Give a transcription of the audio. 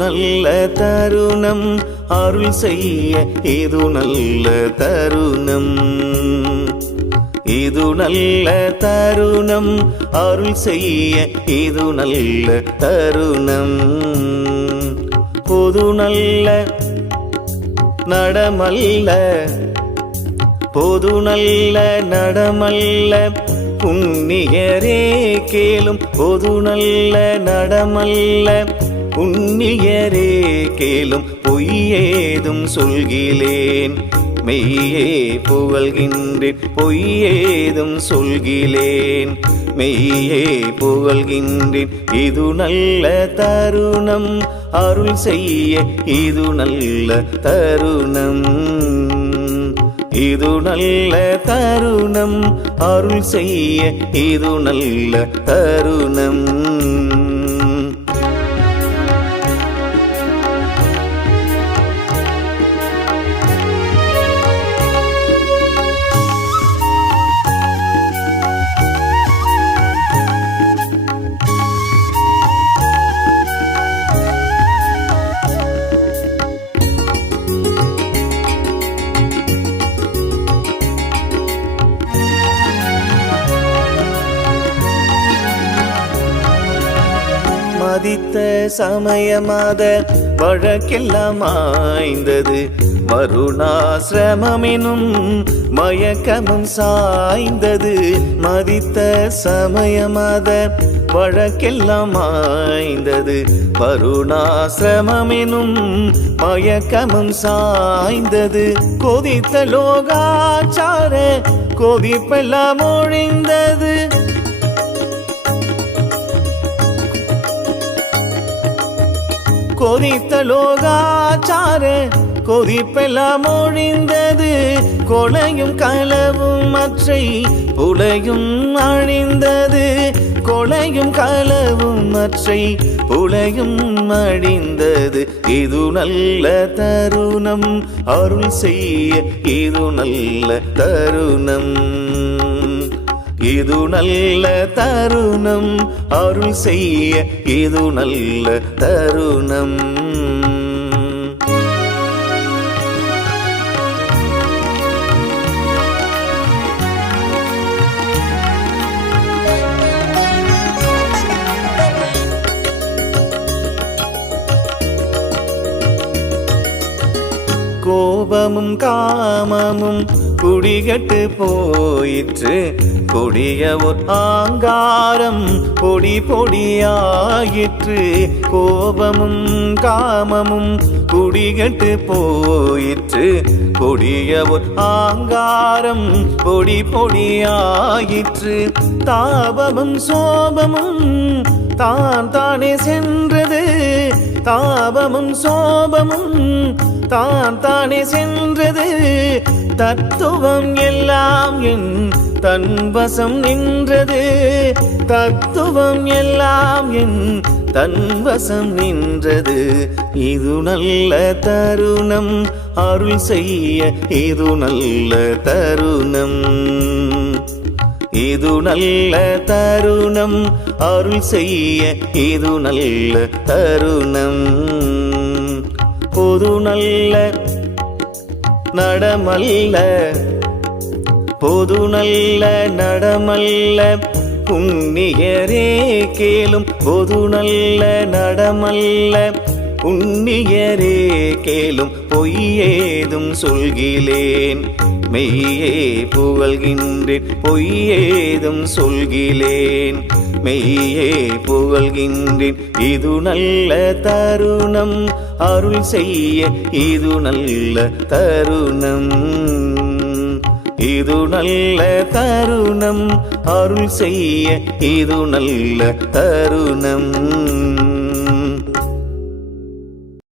நல்ல தருணம் அருள் செய்ய இது நல்ல தருணம். இது நல்ல தருணம் அருள் செய்ய இது நல்ல தருணம். பொது நல்ல நடமல்ல பொது நல்ல நடமல்ல புண்ணியரே கேளும். பொது நல்ல நடமல்ல புண்ணியரே கேளும். பொய்யேதும் சொல்கிலேன் மெய்யே புகழ்கின்றேன். பொய்யேதும் சொல்கிலேன் மெய்யே புகழ்கின்றேன். இது நல்ல தருணம் அருள் செய்ய இது நல்ல தருணம். இது நல்ல தருணம் அருள் செய்ய இது நல்ல தருணம். மதித்த சமயமாத வழக்கெல்லாம் ஆய்ந்தது. வருணாசிரமெனும் மயக்கமும் சாய்ந்தது. மதித்த சமயமாத வழக்கெல்லாம் ஆய்ந்தது. வருணாசிரமெனும் மயக்கமும் சாய்ந்தது. கொதித்த லோகாச்சார கொதிப்பெல்லாம் ஒழிந்தது. கொதித்த லோகாச்சார கொதிப்பெல்லாம் ஒழிந்தது. கொலையும் களவும் மற்றை புலையும் அழிந்தது. கொலையும் களவும் மற்றை புலையும் அழிந்தது. இது நல்ல தருணம் அருள் செய்ய இது நல்ல தருணம். இது நல்ல தருணம் அருள் செய்ய இது நல்ல தருணம். கோபமும் காமமும் குடிகட்டு போயிற்று. கொடிய ஒரு ஆங்காரம் பொடி பொடியாயிற்று. கோபமும் காமமும் குடிகட்டு போயிற்று. கொடிய ஒரு ஆங்காரம் பொடி பொடியாயிற்று. தாபமும் சோபமும் தான் தானே சென்றது. தாபமும் சோபமும் தான் தானே சென்றது. தத்துவம் எல்லாம் என் தன்வசம் நின்றது. தத்துவம் எல்லாம் என் தன்வசம் நின்றது. இது நல்ல தருணம் அருள் செய்ய இது நல்ல தருணம். இது நல்ல தருணம் அருள் செய்ய இது நல்ல தருணம். பொது நல்ல நடமல்ல பொது நல்ல நடமல்ல புண்ணியரே கேளும். பொது நல்ல நடமல்ல புண்ணியரே கேளும். பொய்யேதும் சொல்கிலேன் மெய்யே புகழ்கின்றேன். பொய்யேதும் சொல்கிலேன் மெய்யே புகழ்கின்றேன். இது நல்ல தருணம் அருள் செய்ய இது நல்ல தருணம். இது நல்ல தருணம் அருள் செய்ய இது நல்ல தருணம்.